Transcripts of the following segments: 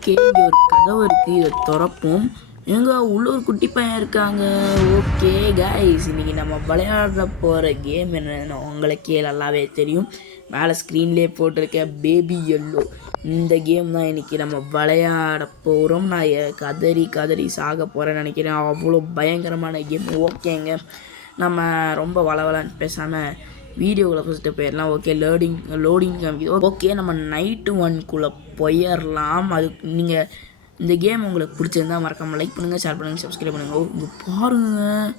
Okay, இங்கே ஒரு கதவு இருக்குது, இதை திறப்போம். எங்க உள்ள ஒரு குட்டி பையன் இருக்காங்க. ஓகே கைஸ், இன்றைக்கி நம்ம விளையாட போகிற கேம் என்னென்னு உங்களுக்கே நல்லாவே தெரியும். மேலே ஸ்க்ரீன்லேயே போட்டிருக்க பேபி எல்லோ. இந்த கேம் தான் இன்றைக்கி நம்ம விளையாட போகிறோம். நான் கதறி கதறி சாக போகிறேன்னு நினைக்கிறேன். அவ்வளோ பயங்கரமான கேம். ஓகேங்க, நம்ம ரொம்ப வளவலான்னு பேசாமல் வீடியோவில் ஃபஸ்ட்டு போயிடலாம். ஓகே, லோடிங் காமிக்குது. ஓகே, நம்ம நைட்டு 1குள்ளே போயிடலாம். அதுக்கு நீங்கள் இந்த கேம் உங்களுக்கு பிடிச்சிருந்தா மறக்காமல் லைக் பண்ணுங்கள், ஷேர் பண்ணுங்கள், சப்ஸ்கிரைப் பண்ணுங்கள். இங்கே பாருங்கள்,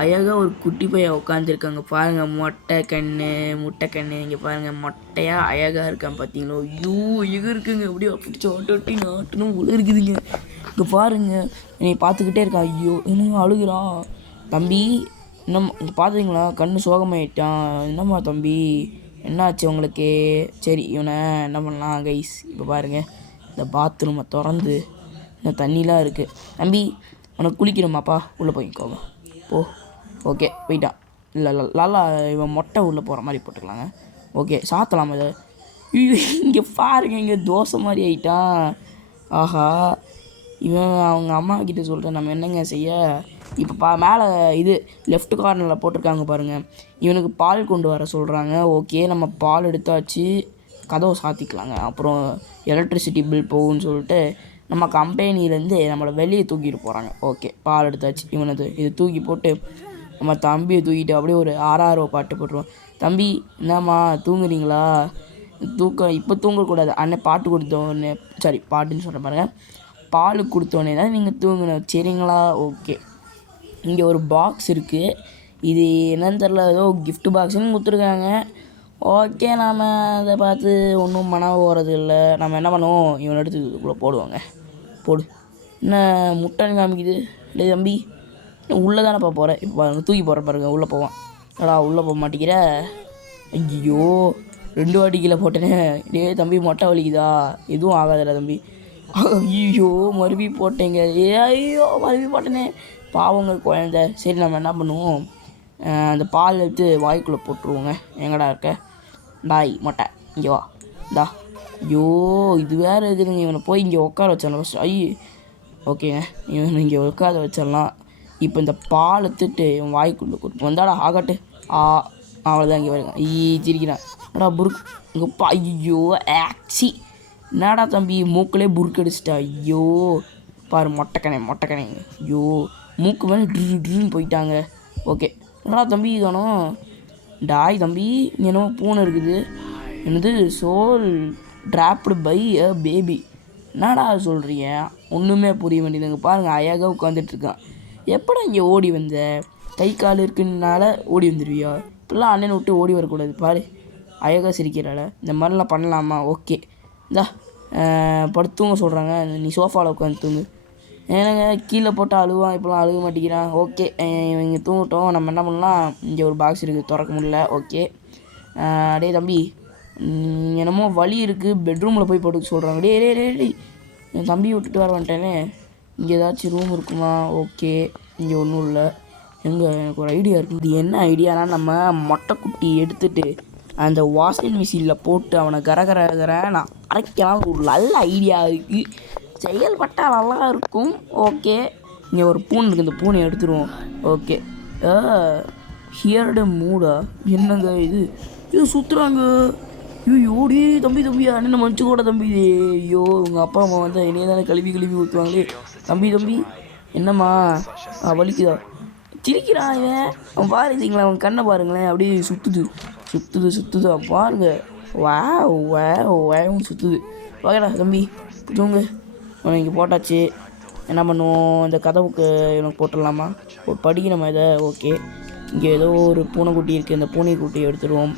அழகாக ஒரு குட்டி பையன் உட்காந்துருக்காங்க பாருங்கள். முட்டை கண்ணு இங்கே பாருங்கள், மொட்டையாக அழகாக இருக்கான் பார்த்தீங்களோ. ஐயோ இங்கே இருக்குங்க, எப்படியோ பிடிச்சி ஒட்டி நாட்டுன்னு உள்ள இருக்குதுங்க. இங்கே பாருங்கள், என்னை பார்த்துக்கிட்டே இருக்கான். ஐயோ என்னங்க அழுகிறான் தம்பி. இன்னும் பார்த்துங்களா, கண்ணு சோகமாயிட்டான். என்னம்மா தம்பி என்னாச்சு உங்களுக்கு? சரி, இவனை என்ன பண்ணலாம் கைஸ், இப்போ பாருங்கள், இந்த பாத்ரூமை திறந்து இந்த தண்ணிலாம் இருக்குது. தம்பி உனக்கு குளிக்கணுமாப்பா, உள்ளே போய்க்கோங்க போ. ஓகே போயிட்டான். இல்லை லாலா, இவன் மொட்டை உள்ளே போகிற மாதிரி போட்டுக்கலாங்க. ஓகே சாத்தலாம் இதை. இங்கே பாருங்க, இங்கே தோசை மாதிரி ஆகிட்டான். ஆஹா, இவன் அவங்க அம்மா கிட்டே சொல்லிட்டு நம்ம என்னங்க செய்ய. இப்போ மேலே இது லெஃப்ட் கார்னரில் போட்டிருக்காங்க பாருங்கள், இவனுக்கு பால் கொண்டு வர சொல்கிறாங்க. ஓகே, நம்ம பால் எடுத்தாச்சு, கதவை சாத்திக்கலாங்க. அப்புறம் எலக்ட்ரிசிட்டி பில் போகும்னு சொல்லிட்டு நம்ம கம்பெனிலேருந்து நம்மளை வெளியே தூக்கிட்டு போகிறாங்க. ஓகே, பால் எடுத்தாச்சு. இவனது இது தூக்கி போட்டு நம்ம தம்பியை தூக்கிட்டு அப்படியே ஒரு ஆறாயிரம் பாட்டு போட்டுருவோம். தம்பி என்னம்மா தூங்குறீங்களா? தூக்கம் இப்போ தூங்கக்கூடாது, அண்ணன் பாட்டு கொடுத்தோன்னே, சாரி பாட்டுன்னு சொல்கிற பாருங்கள், பால் கொடுத்தோன்னே தான் நீங்கள் தூங்கணும், சரிங்களா? ஓகே, இங்கே ஒரு பாக்ஸ் இருக்குது. இது என்னன்னு தெரில, ஏதோ கிஃப்ட் பாக்ஸுன்னு கொடுத்துருக்காங்க. ஓகே, நாம் அதை பார்த்து ஒன்றும் மனம் போகிறது இல்லை. நம்ம என்ன பண்ணுவோம், இவனை எடுத்து இதுக்குள்ளே போடுவாங்க. போடு. என்ன முட்டைன்னு காமிக்குது? இல்லை தம்பி, உள்ளே தானேப்பா போகிறேன். இப்போ தூக்கி போகிற பாருங்க, உள்ளே போவான். அடா உள்ளே போக மாட்டேங்கிற. ஐயோ 2 வாட்டி கீழே போட்டேனே. டே தம்பி மொட்டை வலிக்குதா? எதுவும் ஆகாதில்ல தம்பி. ஐயோ மறுபடி போட்டேங்க. ஐயோ மறுபடி போட்டேனே, பாவங்க குழந்தை. சரி, நம்ம என்ன பண்ணுவோம், அந்த பால் எடுத்து வாய்க்குள்ளே போட்டுருவோங்க. எங்கடா இருக்க டாய் மொட்டை, இங்கே வா டா. ஐயோ இது வேறு இருக்குதுங்க. இவனை போய் இங்கே உட்கார வச்சிடலாம் ஃபஸ்ட்டு. ஓகேங்க, இவனை இங்கே உட்கார வச்சிடலாம். இப்போ இந்த பால் எடுத்துட்டு இவன் வாய்க்குள்ளே கொடுப்போம். வந்தாடா ஆகட்டு. அவ்வளோதான். இங்கே வருங்க. சிரிக்கிறான். அடா புருக்கு இங்கேப்பா. ஐயோ ஆக்சி, என்னடா தம்பி மூக்கிலே புருக்கு அடிச்சிட்டா. ஐயோ பாரு, மொட்டைக்கணை. ஐயோ மூக்கு மேலே ட்ருன்னு போயிட்டாங்க. ஓகே, என்னடா தம்பி காணோம். டாய் தம்பி, இங்கே என்னமோ பூனை இருக்குது. என்னது soul trapped by a baby. என்னடா சொல்கிறீங்க? ஒன்றுமே புரிய வேண்டியதுங்க. பாருங்கள், அழகாக உட்காந்துட்ருக்கான். எப்படா இங்கே ஓடி வந்த? கை கால் இருக்குனால ஓடி வந்துடுவியா? இப்படிலாம் அண்ணனை விட்டு ஓடி வரக்கூடாது. பாரு அழகாக சிரிக்கிறாள். இந்த மாதிரிலாம் பண்ணலாமா? ஓகே, இந்தா படுத்துங்க சொல்கிறாங்க, நீ சோஃபாவில் உட்காந்து தூங்கு. ஏன்னாங்க கீழே போட்டால் அழுவான், இப்போலாம் அழுக மாட்டேங்கிறான். ஓகே, இவங்க தூங்கட்டும். நம்ம என்ன பண்ணலாம், இங்கே ஒரு பாக்ஸ் இருக்குது, திறக்க முடியல. ஓகே, டே தம்பி என்னமோ வலி இருக்குது, பெட்ரூமில் போய் போட்டுக்க சொல்கிறாங்க. டே என் தம்பி விட்டுட்டு வர வந்துட்டேனே. இங்கே ஏதாச்சும் ரூம் இருக்குமா? ஓகே, இங்கே ஒன்றும் இல்லை. எனக்கு ஒரு ஐடியா இருக்குது. இது என்ன ஐடியானா, நம்ம மொட்டைக்குட்டி எடுத்துகிட்டு அந்த வாஷிங் மிஷினில் போட்டு அவனை நான் அரைக்கலாம். ஒரு நல்ல ஐடியா இருக்குது, செயல்பட்டால் நல்லா இருக்கும். ஓகே, இங்கே ஒரு பூனை இருக்குது, இந்த பூனை எடுத்துருவோம். ஓகே, ஹியர்டு மூடா என்னங்க இது சுற்றுறாங்க. ஓடி தம்பியா என்ன மனுச்சு கூட தம்பி. ஐயோ உங்கள் அப்பா அம்மா வந்து என்னையே தானே கழுவி ஊற்றுவாங்களே. தம்பி என்னம்மா வலிக்குதா? சிரிக்கிறான் இவன். அவன் பாருங்களேன், அவன் கண்ணை பாருங்களேன், அப்படியே சுற்றுது பாருங்க. வேன்னு சுற்றுது. ஓகேடா தம்பி தூங்கு. அவன் இங்கே போட்டாச்சு. என்ன பண்ணுவோம், இந்த கதவுக்கு எனக்கு போட்டுடலாமா? ஒரு படிக்கணுமா இதை? ஓகே, இங்கே ஏதோ ஒரு பூனைக்குட்டி இருக்குது, இந்த பூனைக்குட்டியை எடுத்துடுவோம்.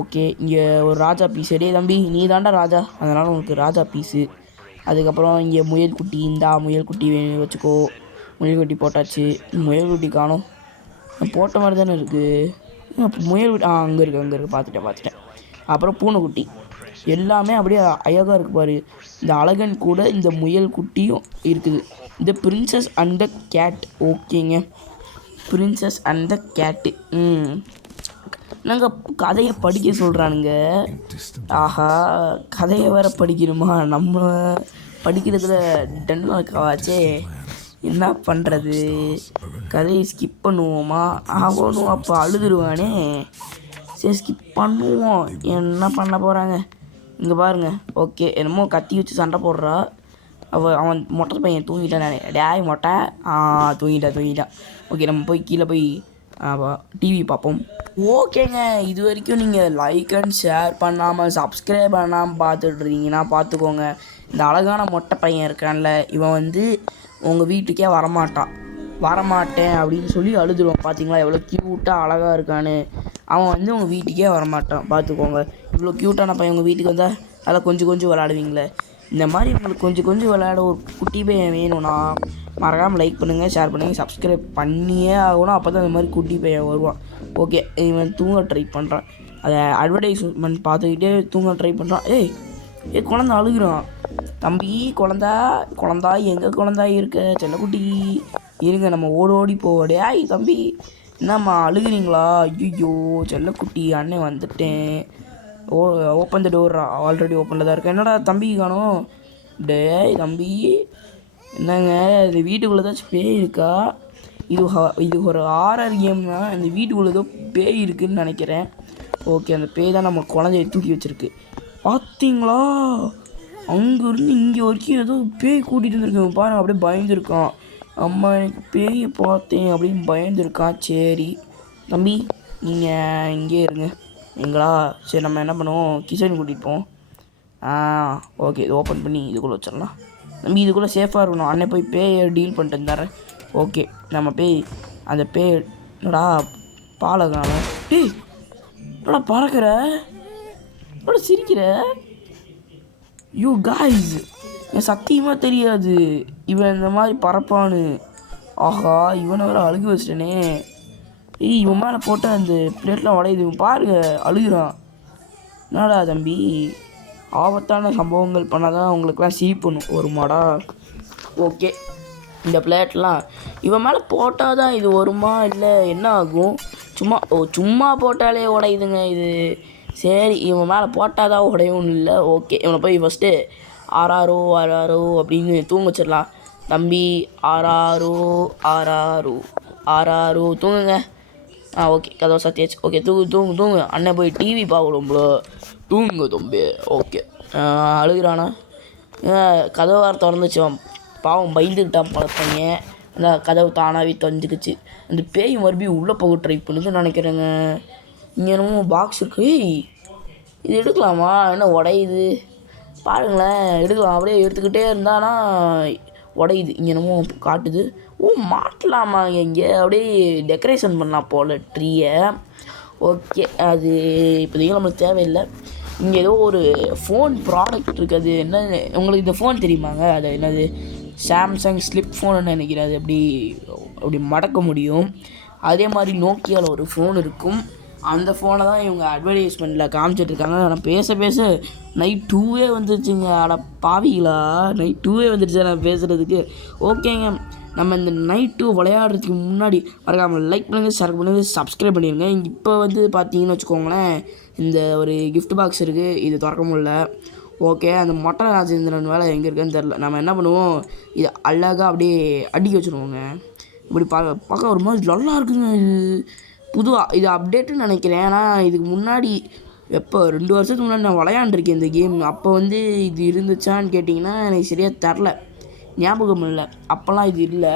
ஓகே, இங்கே ஒரு ராஜா பீஸு. டே தம்பி நீ தாண்டா ராஜா, அதனால் உனக்கு ராஜா பீஸு. அதுக்கப்புறம் இங்கே முயல்குட்டி, முயல்குட்டி வச்சுக்கோ. முயல்குட்டி போட்டாச்சு. முயல்குட்டி காணோம், போட்ட மாதிரி தானே இருக்குது. முயல்குட்டி அங்கே இருக்குது, பார்த்துட்டேன். அப்புறம் பூனைக்குட்டி எல்லாமே அப்படியே அழகாக இருக்குது பாரு. இந்த அழகன் கூட இந்த முயல் குட்டியும் இருக்குது. இந்த பிரின்சஸ் அண்ட் த கேட். ஓகேங்க, பிரின்சஸ் அண்ட் த கேட்டு. நாங்கள் கதையை படிக்க சொல்கிறானுங்க. ஆஹா, கதையை வேறு படிக்கணுமா? நம்ம படிக்கிறதுல டென்மார்க்காவாச்சே, என்ன பண்ணுறது? கதையை ஸ்கிப் பண்ணுவோமா? ஆகணும், அப்போ அழுதுருவானே. சரி ஸ்கிப் பண்ணுவோம். என்ன பண்ண போகிறாங்க இங்கே பாருங்கள். ஓகே, என்னமோ கத்தி வச்சு சண்டை போடுறா. அவன் மொட்டை பையன் தூங்கிட்டான். டேய் மொட்டை. தூங்கிட்டான். ஓகே, நம்ம போய் கீழே போய் டிவி பார்ப்போம். ஓகேங்க, இது வரைக்கும் நீங்கள் லைக் அண்ட் ஷேர் பண்ணாமல் சப்ஸ்கிரைப் பண்ணாமல் பார்த்துட்ருந்தீங்கன்னா பார்த்துக்கோங்க. இந்த அழகான மொட்டை பையன் இருக்கான்ல, இவன் வந்து உங்கள் வீட்டுக்கே வரமாட்டேன் அப்படின்னு சொல்லி அழுதுடுவான். பார்த்தீங்களா எவ்வளோ க்யூட்டாக அழகாக இருக்கான்னு. அவன் வந்து உங்கள் வீட்டுக்கே வரமாட்டான். பார்த்துக்கோங்க, இவ்வளோ க்யூட்டான பையன் உங்கள் வீட்டுக்கு வந்தால் அதெல்லாம் கொஞ்சம் விளையாடுவீங்களே. இந்த மாதிரி உங்களுக்கு கொஞ்சம் விளையாட ஒரு குட்டி பையன் வேணும்னா மறக்காமல் லைக் பண்ணுங்கள், ஷேர் பண்ணுங்கள், சப்ஸ்கிரைப் பண்ணியே ஆகணும். அப்போ தான் இந்த மாதிரி குட்டி பையன் வருவான். ஓகே, இவன் தூங்க ட்ரை பண்ணுறான். அதை அட்வர்டைஸ்மெண்ட் பார்த்துக்கிட்டே தூங்க ட்ரை பண்ணுறான். ஏய் குழந்தை அழுகுறான். தம்பி குழந்தா எங்கே குழந்தா இருக்க செல்லக்குட்டி? இருங்க, நம்ம ஓடி போவோடே. தம்பி என்னம்மா அழுகுறீங்களா? ஐயோ செல்லக்குட்டி, அண்ணன் வந்துட்டேன். Open the door. ஆல்ரெடி ஓப்பனில் தான் இருக்கேன். என்னடா தம்பி காணோம்? டேய் தம்பி, என்னங்க இந்த வீட்டுக்குள்ளே தான் பேய் இருக்கா? இது ஒரு ஹாரர் கேம்னா இந்த வீட்டுக்குள்ளே ஏதோ பேய் இருக்குதுன்னு நினைக்கிறேன். ஓகே, அந்த பேய் தான் நம்ம குழந்தைய தூக்கி வச்சுருக்கு. பார்த்தீங்களா, அங்கேருந்து இங்கே வரைக்கும் ஏதோ பேய் கூட்டிகிட்டு வந்துருக்கேன் பாருங்க. அப்படியே பயந்துருக்கான். அம்மா எனக்கு பேயை பார்த்தேன் அப்படின்னு பயந்துருக்கான். சரி தம்பி, நீங்கள் இங்கே இருங்க. எங்களா சரி, நம்ம என்ன பண்ணுவோம், கிச்சன் கூட்டிகிட்டு போவோம். ஓகே, இது ஓப்பன் பண்ணி இதுக்குள்ளே வச்சிடலாம். தம்பி இதுக்குள்ளே சேஃபாக இருக்கணும். அண்ணன் போய் பேயை டீல் பண்ணிட்டு இருந்தாரேன். ஓகே, நம்ம அந்த பேய் என்னடா பாலை காணும். என்னடா பறக்கிற, என்னடா சிரிக்கிற? யூ காய்ஸ், என் சத்தியமாக தெரியாது இவன் இந்த மாதிரி பறப்பான்னு. ஆஹா, இவனை வேறு அழுக வச்சிட்டேனே. இவன் மேலே போட்ட அந்த பிளேட்லாம் உடையுது. இவன் பாருங்க அழுகிறான். என்னடா தம்பி, ஆபத்தான சம்பவங்கள் பண்ணால் தான் உங்களுக்குலாம் சிரிப்பணும் ஒரு மாடா. ஓகே, இந்த பிளேட்லாம் இவன் மேலே போட்டால் தான் இது வருமா இல்லை என்ன ஆகும்? சும்மா போட்டாலே உடையுதுங்க இது. சரி, இவன் மேலே போட்டால் தான் உடையும் இல்லை. ஓகே, இவனை போய் ஃபஸ்ட்டு ஆறாரோ அப்படின்னு தூங்க வச்சிடலாம். தம்பி ஆறாரோ தூங்குங்க. ஓகே, கதவை சாத்தியாச்சு. ஓகே, தூங்கு. அண்ணன் போய் டிவி பார்க்கணும் ப்ரோ. தூங்கு தம்பி. ஓகே, அழுகிறானா? கதவை வேறு திறந்துச்சு. பாவம் பயந்துக்கிட்டான் பழத்தங்க. அந்த கதவு தானாகவே தொஞ்சிக்கிச்சு. அந்த பேய் மறுபடியும் உள்ளே போக ட்ரை பண்ணுதுன்னு நினைக்கிறேங்க. இங்கே என்னமோ பாக்ஸ் இருக்கு. இது எடுக்கலாமா? என்ன உடையுது பாருங்களேன். எடுக்கலாம். அப்படியே எடுத்துக்கிட்டே இருந்தானா உடையுது. இங்கே என்னமோ காட்டுது. மாட்டலாமா? இங்கே அப்படியே டெக்கரேஷன் பண்ணலாம் போல் ட்ரீயை. ஓகே, அது இப்போதைக்கு நம்மளுக்கு தேவையில்லை. இங்கே ஏதோ ஒரு ஃபோன் ப்ராடக்ட் இருக்குது. அது என்ன உங்களுக்கு இந்த ஃபோன் தெரியுமாங்க? அது என்னது, சாம்சங் ஸ்லிப் ஃபோனுன்னு நினைக்கிறேன். அது அப்படி மடக்க முடியும். அதே மாதிரி நோக்கியாவில் ஒரு ஃபோன் இருக்கும். அந்த ஃபோனை தான் இவங்க அட்வர்டைஸ்மெண்ட்டில் காமிச்சிட்ருக்காங்க. ஆனால் பேச நைட் 2 வந்துருச்சுங்க. பாவிங்களா, நைட் 2 வந்துருச்சு நான் பேசுகிறதுக்கு. ஓகேங்க, நம்ம இந்த நைட் 2 விளையாடுறதுக்கு முன்னாடி மறக்காமல் லைக் பண்ணுங்கள், ஷேர் பண்ணுங்கள், சப்ஸ்கிரைப் பண்ணிடுங்க. இப்போ வந்து பார்த்தீங்கன்னு வச்சுக்கோங்களேன், இந்த ஒரு கிஃப்ட் பாக்ஸ் இருக்குது. இது திறக்க முடியல. ஓகே, அந்த மொட்டை ராஜேந்திரன் வேலை எங்கே இருக்குன்னு தெரில. நம்ம என்ன பண்ணுவோம், இது அழகாக அப்படியே அடிக்க வச்சுருவோங்க. இப்படி பார்க்க ஒரு மாதிரி நல்லா இருக்குங்க. இது இது அப்டேட்டுன்னு நினைக்கிறேன். ஏன்னா இதுக்கு முன்னாடி எப்போ 2 வருஷத்துக்கு முன்னாடி நான் விளையாண்டுருக்கேன் இந்த கேம். அப்போ வந்து இது இருந்துச்சான்னு கேட்டிங்கன்னா எனக்கு சரியாக தெரில, ஞாபகம் இல்லை. அப்போல்லாம் இது இல்லை.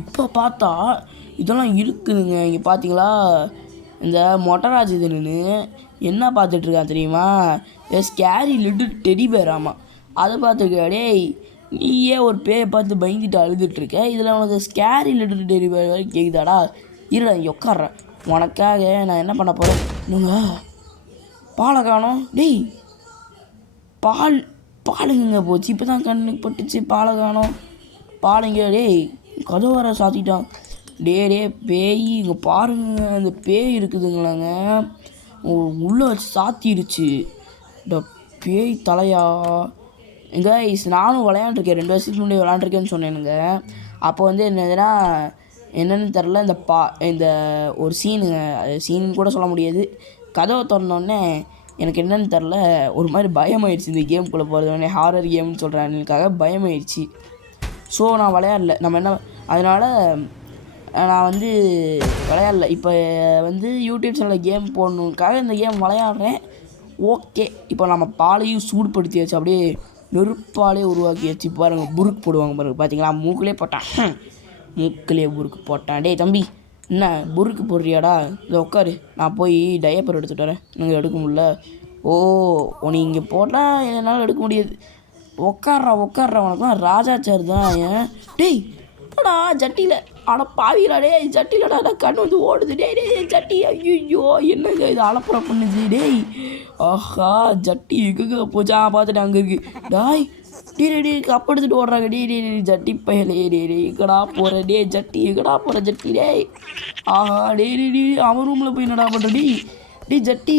இப்போ பார்த்தா இதெல்லாம் இருக்குதுங்க. இங்கே பார்த்தீங்களா, இந்த மொட்டராஜன்னு என்ன பார்த்துட்ருக்கான் தெரியுமா? Scary little teddy bear. ஆமாம், அதை பார்த்துருக்க. டேய், நீயே ஒரு பேயை பார்த்து பயந்துட்டு அழுதுட்ருக்க, இதில் உனக்கு ஸ்கேரி லிட்டில் டெடி பேர் வரைக்கும் கேட்குதாடா? இருடா இங்கே உட்காட்றேன். உனக்காக நான் என்ன பண்ண போகிறேன். நீங்கள் பாலை காணோம். டேய், பாலுங்க போச்சு. இப்போ தான் கண்ணுக்கு பட்டுச்சு. பாலை காணோம். பாலுங்க. டேய், கதவு வர சாத்திட்டான். டே பேய், இங்கே பாருங்க, அந்த பேய் இருக்குதுங்களாங்க, உள்ளே வச்சு சாத்திருச்சு. இந்த பேய் தலையா எங்க? நானும் விளையாண்டுருக்கேன், 2 வருஷத்துக்கு முன்னாடி விளையாண்டுருக்கேன்னு சொன்னேனுங்க. அப்போ வந்து என்னென்னு தெரில. இந்த ஒரு சீனுங்க, சீன் கூட சொல்ல முடியாது. கதவை திறந்தோடனே எனக்கு என்னன்னு தெரில, ஒரு மாதிரி பயமாயிடுச்சு இந்த கேமுக்குள்ளே போகிறது. ஹாரர் கேம்னு சொல்கிறானுக்காக பயமாயிடுச்சு. ஸோ நான் விளையாடல. நம்ம என்ன அதனால் நான் வந்து விளையாடல. இப்போ வந்து யூடியூப் சேனலில் கேம் போடணுக்காக இந்த கேம் விளையாடுறேன். ஓகே, இப்போ நம்ம பாலையும் சூடுபடுத்தியாச்சு, அப்படியே நெருப்பாலே உருவாக்கியாச்சு. பாருங்கள், புருக்கு போடுவாங்க பாருங்கள், பார்த்தீங்களா? மூக்கிலே போட்டான், மூக்கிலே புருக்கு போட்டான். டேய் தம்பி, என்ன புருக்கு போடுறியாடா? இதை உட்காரு, நான் போய் டயப்பர் எடுத்துகிட்டு வரேன். நீங்கள் எடுக்க முடியல? ஓ, நீ இங்கே போட்டால் என்னால் எடுக்க முடியாது. உட்கார்றா உனக்கு ராஜாச்சார் தான். ஏன் டேய் போடா ஜட்டியில், ஆனால் பாவிலா டேய், ஜட்டிலடா கண்ணு வந்து ஓடுது. டேய் ஜட்டி, ஐயோ என்னங்க இது அலப்புறம் பண்ணுது. டேய் ஆஹா, ஜட்டி எங்க போச்சா? பார்த்துட்டு அங்கே இருக்கு. டாய் டே கப் எடுத்துட்டு ஓடுறாங்க. டே ஜட்டி பயலே, டே எங்கடா போகிற? டே ஜட்டி எங்கடா போகிற? ஜட்டி டேய், ஆஹா டே அவன் ரூமில் போய் என்னடா பண்ணுற? டே ஜட்டி,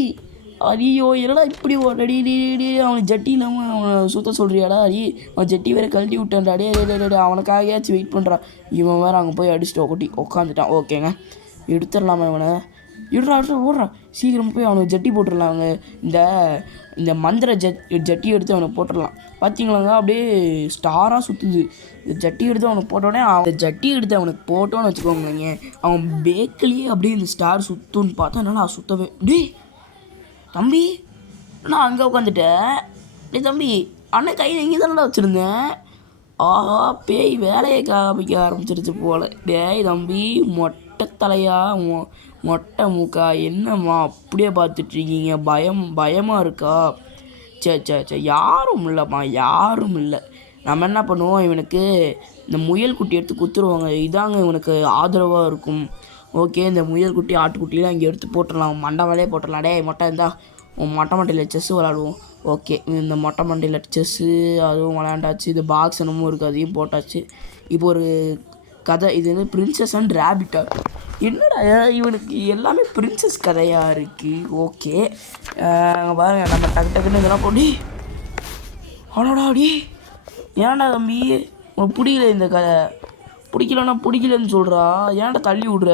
ஐயோ என்னடா இப்படி ஓடுறடி? டே அவனுக்கு ஜட்டி இல்லாமல் அவனை சுத்த சொல்கிறியாடா? அவன் ஜட்டி வேறு கழட்டி விட்டான்டா. டே அவனுக்காகயாச்சும் வெயிட் பண்ணுறான். இவன் வேறு அங்கே போய் அடிச்சுட்டு கொட்டி உட்காந்துட்டான். ஓகேங்க, எடுத்துடலாமா இவனை? எடுறா ஓடுறான், சீக்கிரம் போய் அவனுக்கு ஜட்டி போட்டுடலாங்க. இந்த மந்திர ஜட்டி எடுத்து அவனுக்கு போட்டுடலாம். பார்த்தீங்களாங்க, அப்படியே ஸ்டாராக சுற்றுது. இந்த ஜட்டி எடுத்து அவனுக்கு போட்டோடனே, அந்த ஜட்டி எடுத்து அவனுக்கு போட்டோன்னு வச்சுக்கோங்க, அவன் பேக்கிலேயே அப்படியே இந்த ஸ்டார் சுற்றுன்னு பார்த்தா என்னால் சுற்றவே. தம்பி, நான் அங்கே உட்காந்துட்டேன். தம்பி, அண்ணன் கையில் எங்கே தானடா வச்சுருந்தேன்? ஆஹா, பேய் வேலையை காமிக்க ஆரம்பிச்சிருச்சு போல். டேய் தம்பி, மொட்டை தலையா மொட்டை மூக்கா, என்னம்மா அப்படியே பார்த்துட்ருக்கீங்க? பயமாக இருக்கா? சே யாரும் இல்லைம்மா, யாரும் இல்லை. நம்ம என்ன பண்ணுவோம், இவனுக்கு இந்த முயல் குட்டி எடுத்து குத்துருவாங்க. இதாங்க இவனுக்கு ஆதரவாக இருக்கும். ஓகே, இந்த முயல் குட்டி ஆட்டுக்குட்டிலாம் இங்கே எடுத்து போட்டுடலாம், மண்டை மேலே போட்டுடலாம். டே மொட்டை இருந்தால் மொட்டை மண்டையில் செஸ்ஸு விளாடுவோம். ஓகே, இந்த மொட்டை மண்டையில் செஸ்ஸு அதுவும் விளையாண்டாச்சு. இது பாக்ஸ் என்னமோ இருக்குது, அதையும் போட்டாச்சு. இப்போ ஒரு கதை, இது வந்து பிரின்சஸ் அண்ட் ரேபிட்டா. என்னடா இவனுக்கு எல்லாமே பிரின்சஸ் கதையாக இருக்குது. ஓகே பாருங்க, நம்ம டக்குன்னு இதெல்லாம் போட்டி. அடாடாடி, ஏன்டா தம்பி உனக்கு பிடிக்கல இந்த கதை? பிடிக்கலன்னு சொல்கிறா, ஏன்டா தள்ளி விட்ற?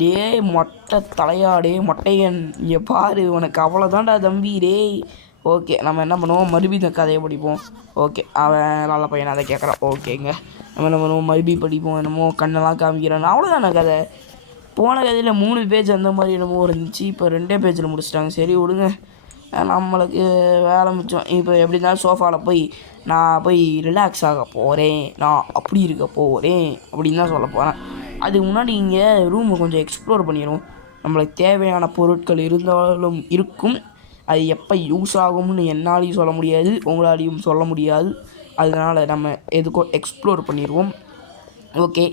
டே மொட்டை தலையாடே மொட்டையன், இங்கே பாரு, உனக்கு அவ்வளோதான்டா தம்பி. டேய் ஓகே, நம்ம என்ன பண்ணுவோம், மறுபடியும் இந்த கதையை படிப்போம். ஓகே, அவன் நல்ல பையன் அதை கேட்குறான். ஓகேங்க, நம்ம என்ன பண்ணுவோம், மறுபடியும் படிப்போம். என்னமோ கண்ணெல்லாம் காமிக்கிறான், அவ்வளோதானே கதை. போன கதையில் 3 பேஜ் அந்த மாதிரி என்னமோ இருந்துச்சு, இப்போ 2 பேஜில் முடிச்சிட்டாங்க. சரி விடுங்க, நம்மளுக்கு வேலை மிச்சம். இப்போ எப்படி இருந்தாலும் சோஃபாவில் போய் நான் போய் ரிலாக்ஸ் ஆக போகிறேன், நான் அப்படி இருக்க போகிறேன் அப்படின்னு தான் சொல்ல போகிறேன். அதுக்கு முன்னாடி இங்கே ரூமை கொஞ்சம் எக்ஸ்ப்ளோர் பண்ணிடுவோம். நம்மளுக்கு தேவையான பொருட்கள் இருந்தாலும் இருக்கும், அது எப்போ யூஸ் ஆகும்னு என்னாலையும் சொல்ல முடியாது, உங்களாலையும் சொல்ல முடியாது. அதனால் நம்ம எதுக்கோ எக்ஸ்ப்ளோர் பண்ணிடுவோம். ஓகே,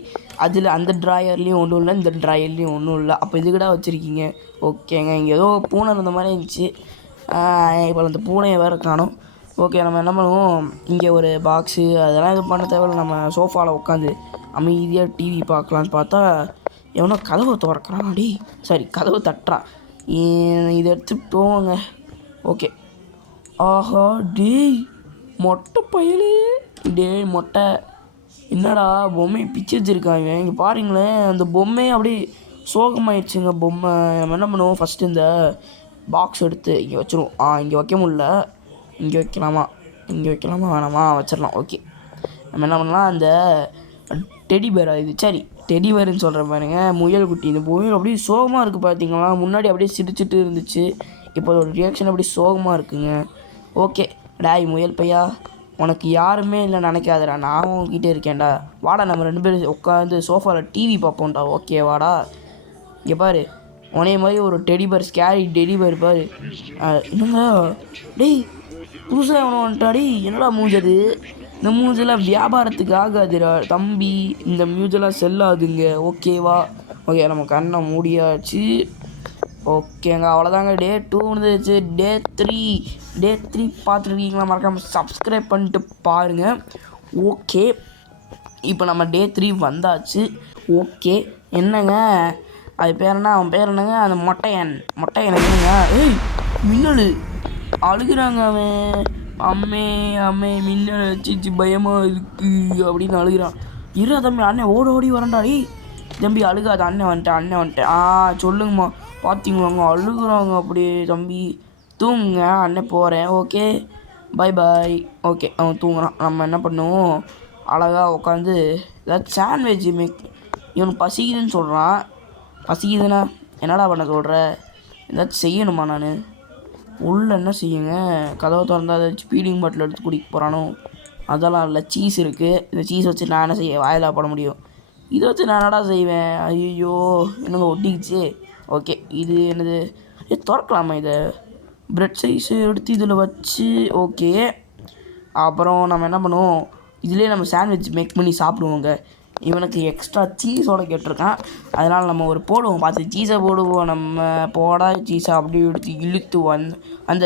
அதில் அந்த ட்ராயர்லேயும் ஒன்றும் இல்லை, இந்த ட்ராயர்லேயும் ஒன்றும் இல்லை. அப்போ இதுக்கிட்ட வச்சுருக்கீங்க. ஓகேங்க, இங்கே ஏதோ பூனை இருந்த மாதிரி இருந்துச்சு, இப்போ அந்த பூனையை வேறு காணும். ஓகே, நம்ம என்ன பண்ணுவோம், இங்கே ஒரு பாக்ஸு அதெல்லாம் இது பண்ண தேவையில்லை. நம்ம சோஃபாவில் உட்காந்து அமைதியாக டிவி பார்க்கலான்னு பார்த்தா எவனோ கதவை திறக்கிறான். சரி, கதவை தட்டுறான். இதை எடுத்துகிட்டு போவாங்க. ஓகே, ஆஹா டேய் மொட்டை பயலே, டேய் மொட்டை, என்னடா பொம்மை பிச்சு வச்சுருக்காங்க. இங்கே பாருங்களேன், அந்த பொம்மையை அப்படியே சோகமாயிடுச்சுங்க பொம்மை. நம்ம என்ன பண்ணுவோம், ஃபஸ்ட்டு இந்த பாக்ஸ் எடுத்து இங்கே வச்சுருவோம். இங்கே வைக்க முடியல, இங்கே வைக்கலாமா வேணாமா, வச்சிடலாம். ஓகே, நம்ம என்ன பண்ணலாம், அந்த டெடி பேரா இது, சரி டெடி பேருன்னு சொல்கிற பாருங்க, முயல் குட்டி. இந்த முயல் அப்படியே சோகமாக இருக்குது பார்த்தீங்களா? முன்னாடி அப்படியே சிரிச்சுட்டு இருந்துச்சு, இப்போ ஒரு ரியாக்ஷன் அப்படியே சோகமாக இருக்குங்க. ஓகே, டாய் முயல் பையா, உனக்கு யாருமே இல்லை நினைக்காதடா, நான் உங்ககிட்ட இருக்கேன்டா. வாடா, நம்ம 2 பேரும் உட்காந்து சோஃபாவில் டிவி பார்ப்போம்டா. ஓகே வாடா. இங்கே பாரு, உனைய மாதிரி ஒரு டெடிபர், ஸ்கேரி டெடிபர் பாரு. என்னங்க டேய், புதுசாக எவனோ வந்துட்டாடி, என்னடா மூஞ்சது? இந்த மூஞ்செல்லாம் வியாபாரத்துக்கு ஆகாதுடா தம்பி, இந்த மூஞ்செல்லாம் செல்லாதுங்க. ஓகேவா? ஓகே, நம்ம கண்ணை மூடியாச்சு. ஓகேங்க, அவ்வளோதாங்க. டே 2 வந்துச்சு. டே 3 பார்த்துருக்கீங்களா? மறக்காமல் சப்ஸ்கிரைப் பண்ணிட்டு பாருங்கள். ஓகே, இப்போ நம்ம டே 3 வந்தாச்சு. ஓகே, என்னங்க அது பேர் என்ன, அவன் பேர் என்னங்க, அந்த மொட்டையன் என்னங்க? ஏய் மின்னல், அழுகிறாங்க அவன். அம்மே மின்னல் வச்சு பயமாக இருக்குது அப்படின்னு அழுகிறான். இரு தம்பி, அண்ணன் ஓடி வரண்டாடி. தம்பி அழுகாத, அண்ணன் வந்துட்டேன். சொல்லுங்கம்மா. பார்த்தீங்களாங்க அழுகுறாங்க அப்படியே. தம்பி தூங்குங்க, அண்ணன் போகிறேன். Okay bye bye. ஓகே அவன் தூங்குறான். நம்ம என்ன பண்ணுவோம், அழகாக உட்காந்து ஏதாவது சாண்ட்விச் இவனுக்கு பசிக்குதுன்னு சொல்கிறான். பசிக்குதுண்ணா என்னடா பண்ண சொல்கிற? ஏதாச்சும் செய்யணுமா நான்? உள்ள என்ன செய்யுங்க, கதவை திறந்தா ஏதாச்சும் ஃபீடிங் பாட்டில் எடுத்து குடிக்க போகிறானோ? அதெல்லாம் இல்லை, சீஸ் இருக்குது. இந்த சீஸ் வச்சு நான் என்ன செய்ய, வாயிலா போட முடியும்? இதை வச்சு நான் என்னடா செய்வேன்? ஐயோ என்னங்க ஒட்டிக்கிச்சு. ஓகே இது என்னது, திறக்கலாமா இதை? ப்ரெட் சைஸு எடுத்து இதில் வச்சு ஓகே. அப்புறம் நம்ம என்ன பண்ணுவோம், இதிலே நம்ம சாண்ட்விச் மேக் பண்ணி சாப்பிடுவோங்க. இவனுக்கு எக்ஸ்ட்ரா சீஸோடு கேட்டிருக்கான், அதனால் நம்ம ஒரு போடுவோம், பார்த்து சீஸை போடுவோம். நம்ம போடா சீஸை அப்படியே எடுத்து இழுத்து அந்த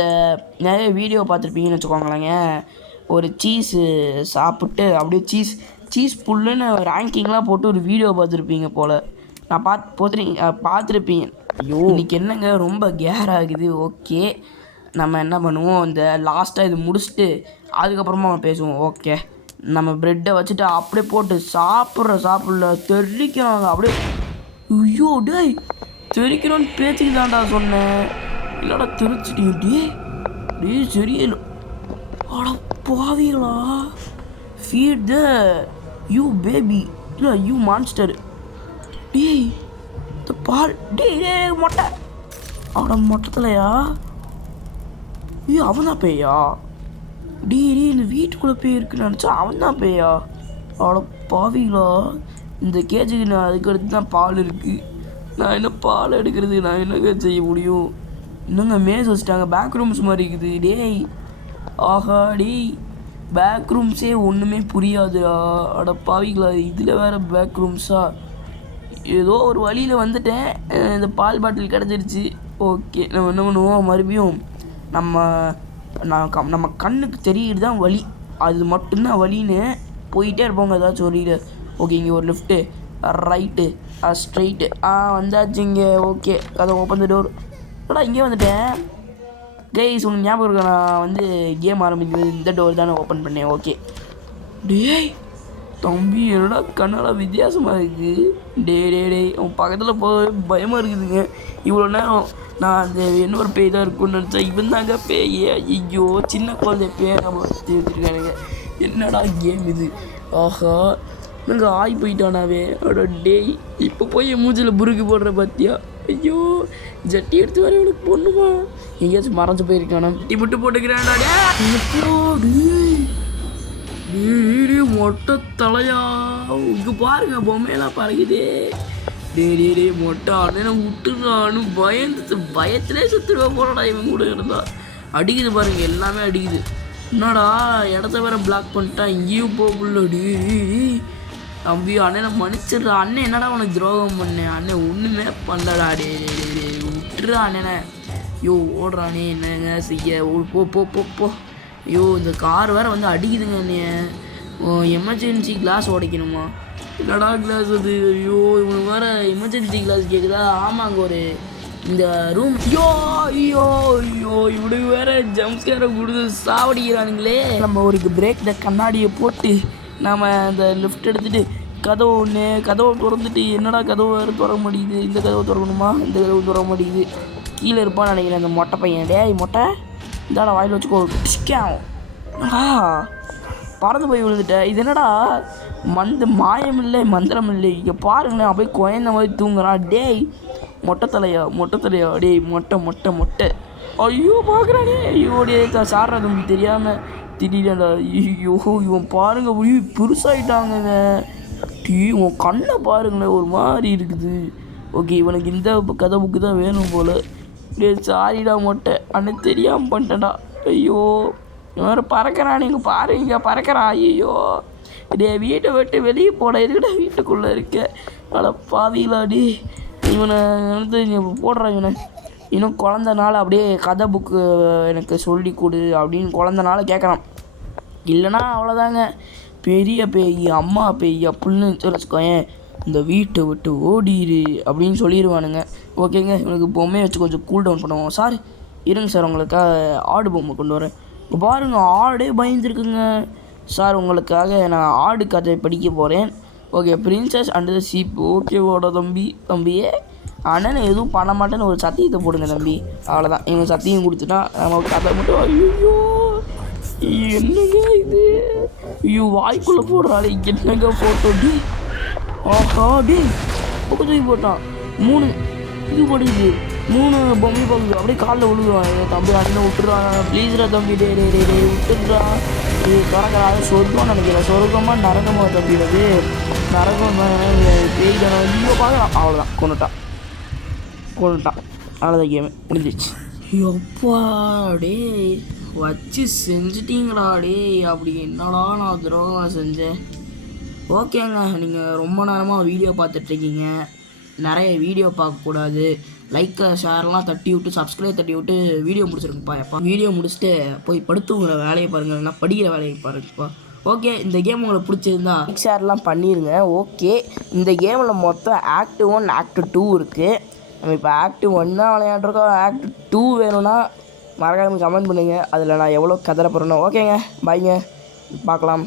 நிறைய வீடியோ பார்த்துருப்பீங்கன்னு வச்சுக்கோங்களேங்க. ஒரு சீஸு சாப்பிட்டு அப்படியே சீஸ் புல்லுன்னு ரேங்கிங்லாம் போட்டு ஒரு வீடியோ பார்த்துருப்பீங்க போல். நான் பார்த்துருப்பீங்க. ஐயோ இன்றைக்கி என்னங்க ரொம்ப கேர் ஆகுது. ஓகே நம்ம என்ன பண்ணுவோம், இந்த லாஸ்ட்டாக இது முடிச்சுட்டு அதுக்கப்புறமா பேசுவோம். ஓகே நம்ம ப்ரெட்டை வச்சுட்டு அப்படியே போட்டு சாப்பிட்ல தெரிக்கணும் அப்படியே. ஐயோ டேய் தெரிக்கணும்னு பேச்சுக்கு தான்டா சொன்னேன், இல்லைடா தெரிச்சிட்டீங்க. டே சரியில்லை. அட பாவீங்களா, ஃபீட் த யூ பேபி, இல்லை யூ மான்ஸ்டர். டேய் இந்த பால், டே மொட்டை. அவட மொட்டத்திலையா? ஐயோ அவன் தான் பேயா? டே இந்த வீட்டுக்குள்ளே பேய் இருக்குன்னு நினச்சா அவன் தான் பேயா? அவளை பாவிங்களா, இந்த கேஜுக்கு நான் அதுக்கடுத்து தான் பால் இருக்குது. நான் என்ன பால் எடுக்கிறது, நான் என்னங்க செய்ய முடியும்? இன்னுங்க மேஸ் வச்சுட்டாங்க, பேக் ரூம்ஸ் மாதிரி இருக்குது. டேய் ஆஹா டேய் பேக் ரூம்ஸே ஒன்றுமே புரியாது. அட பாவிங்களா, இதில் வேறு பேக் ரூம்ஸா? ஏதோ ஒரு வழியில் வந்துட்டேன், இந்த பால் பாட்டில் கிடச்சிருச்சு. ஓகே நம்ம என்ன பண்ணுவோம், மறுபடியும் நம்ம கண்ணுக்கு தெரியுது தான் வழி, அது மட்டும்தான் வழின்னு போயிட்டே இருப்போங்க ஏதாச்சும் ஒரு வழியில். ஓகே இங்கே ஒரு லெஃப்ட்டு, ரைட்டு, ஸ்ட்ரைட்டு, வந்தாச்சு இங்கே. ஓகே அதை ஓப்பன் த டோர். இங்கே வந்துட்டேன். கைஸ் உனக்கு ஞாபகம் இருக்கா, நான் வந்து கேம் ஆரம்பிக்கிறது இந்த டோர் தானே ஓப்பன் பண்ணேன். ஓகே டேய் தம்பி என்னடா கண்ணெல்லாம் வித்தியாசமாக இருக்குது. டே அவன் பக்கத்தில் போக பயமாக இருக்குதுங்க. இவ்வளோ நேரம் நான் அந்த இன்னொரு பேய் தான் இருக்குன்னு நினச்சேன், இவன் தாங்க பேய். ஐயோ சின்ன குழந்தை பேய் நம்ம வச்சுருக்கானுங்க. என்னடா கேம் இது? ஆஹா நாங்கள் ஆகி போயிட்டானாவே. அடோ டேய் இப்போ போய் மூஞ்சில் புருக்கு போடுற பார்த்தியா? ஐயோ ஜட்டி எடுத்து வர இவனுக்கு பொண்ணுமா, எங்கேயாச்சும் மறைஞ்சு போயிருக்கானா? ஜட்டி மட்டும் போட்டுக்கிறேன்டா. மொட்டை தலையா, இங்கே பாருங்க பொம்மையெல்லாம் பறகுதே. டே மொட்டை அண்ணன் விட்டுறான்னு பயத்திலே சுற்றுருவேன் போறடா. இவன் கூட இருந்தா அடிக்குது பாருங்க, எல்லாமே அடிக்குது. என்னடா இடத்த வேற பிளாக் பண்ணிட்டா, இங்கேயும் போகல. டே தம்பி அண்ணனை மன்னிச்சிடுறா. அண்ணன் என்னடா உனக்கு துரோகம் பண்ணேன்? அண்ணன் ஒன்றுமே பண்ணலடா. டே விட்டுறா அண்ணனை. ஐயோ ஓடுறானே, என்னங்க செய்ய? போ. ஐயோ இந்த கார் வேறு வந்து அடிக்குதுங்க என்னைய. எமர்ஜென்சி கிளாஸ் உடைக்கணுமா? என்னடா கிளாஸ் அது? ஐயோ இவனுக்கு வேறு எமர்ஜென்சி கிளாஸ் கேட்குதா? ஆமாங்க ஒரு இந்த ரூம். ஐயோ இவனுக்கு வேறு ஜம்ப்ஸ்கேரை கொடுத்து சாவடிக்கிறானுங்களே. நம்ம ஒரு பிரேக்கில் கண்ணாடியை போட்டு நாம் அந்த லிஃப்ட் எடுத்துகிட்டு கதவை திறந்துட்டு, என்னடா கதவு வேறு திறக்க முடியுது? இந்த கதவை திறக்கணுமா? இந்த கதவு திறக்க முடியுது. கீழே இருப்பான்னு நினைக்கிறேன் அந்த மொட்டை பையன். டேய் மொட்டை இந்தாடா வாயில் வச்சுக்கோ. பறந்து போய் விழுந்துட்டேன். இது என்னடா மாயம் இல்லை மந்திரம் இல்லை. இங்கே பாருங்களேன் அப்படியே குழந்த மாதிரி தூங்குறான். டேய் மொட்டை தலையா? டேய் மொட்டை. ஐயோ பார்க்குறானே. ஐயோ டே சாடுறது உங்களுக்கு தெரியாமல் திடீர்டா. ஐயோ இவன் பாருங்க பெருசாகிட்டாங்க. உன் கண்ணை பாருங்களேன் ஒரு மாதிரி இருக்குது. ஓகே இவனுக்கு இந்த கதை புக்கு தான் வேணும் போல். டே சாரிடா மொட்டை, அண்ணன் தெரியாமல் பண்ணிட்டேன்டா. ஐயோ வேறு பறக்கிறான், நீங்கள் பாருங்க பறக்கிறான். ஐயோ டே வீட்டை விட்டு வெளியே போட, எதுக்கிட்ட வீட்டுக்குள்ளே இருக்க? அட பாதிலாடி இவனை வந்து போடுறான். இவனை இன்னும் குழந்தனால அப்படியே கதை புக்கு எனக்கு சொல்லி கொடு அப்படின்னு குழந்தனால கேட்குறான். இல்லைனா அவ்வளோதாங்க, பெரிய பேய் அம்மா பேய் அப்படின்னு வச்சுக்கோயேன், இந்த வீட்டை விட்டு ஓடிடு அப்படின்னு சொல்லிடுவானுங்க. ஓகேங்க இவனுக்கு பொம்மையை வச்சு கொஞ்சம் கூல் டவுன் பண்ணுவோம். சார் இருங்க சார், உங்களுக்காக ஆடு பொம்மை கொண்டு வரேன். இப்போ பாருங்கள் ஆடே பயந்துருக்குங்க. சார் உங்களுக்காக நான் ஆடு கதை படிக்க போகிறேன். Okay princess and the sheep. ஓகேவோட தம்பியே அண்ணன் எதுவும் பண்ண மாட்டேன்னு ஒரு சத்தியத்தை போடுங்க தம்பி. அவ்வளோதான். இவங்க சத்தியம் கொடுத்துட்டா நம்ம கதை மட்டும். ஐயோ என்னங்க இது? ஐயோ வாய்க்குள்ளே போடுறாள். என்னங்க ஃபோட்டோ டி. ஆஹா டி பக்கம் தூக்கி போட்டான். 3 இது போடுது. 3 பொம்மை பகுது அப்படியே காலில் விழுகுவான். தம்பி அண்ணன் விட்டுறான் ப்ளீஸ்ரா தம்பி. டே விட்டுடுறா. இது திறக்கிறாது சொர்க்கம் நினைக்கிறேன். சொர்க்கமாக நரகமாக தம்பி. அது நரகம் பேய் தானே. ஐயோ பார்க்கலாம். அவ்வளோதான் கொண்டுட்டான். அவ்வளோதான் கேமு முடிஞ்சிச்சு. எப்பா டே வச்சு செஞ்சிட்டிங்களா டே. அப்படி என்னடா நான் துரோகம் செஞ்சேன். ஓகேங்க, நீங்கள் ரொம்ப நேரமாக வீடியோ பார்த்துட்ருக்கீங்க. நிறைய வீடியோ பார்க்கக்கூடாது. லைக்கை ஷேர்லாம் தட்டி விட்டு சப்ஸ்கிரைப் தட்டி விட்டு வீடியோ முடிச்சிருக்குப்பா. எப்பா வீடியோ முடிச்சுட்டு போய் படுத்துங்கிற வேலையை பாருங்கள், இல்லைனா படிக்கிற வேலையை பாருங்கப்பா. ஓகே, இந்த கேம் உங்களுக்கு பிடிச்சிருந்தா லைக் ஷேர்லாம் பண்ணிடுங்க. ஓகே, இந்த கேமில் மொத்தம் ஆக்ட் 1 ஆக்ட் 2 இருக்குது. நம்ம இப்போ ஆக்ட் 1 தான் விளையாண்டுருக்கோம். ஆக்ட் 2 வேணும்னா மறக்காம கமெண்ட் பண்ணுங்கள். அதில் நான் எவ்வளோ கதற போகிறேன்னா. ஓகேங்க, பாய்ங்க, பார்க்கலாம்.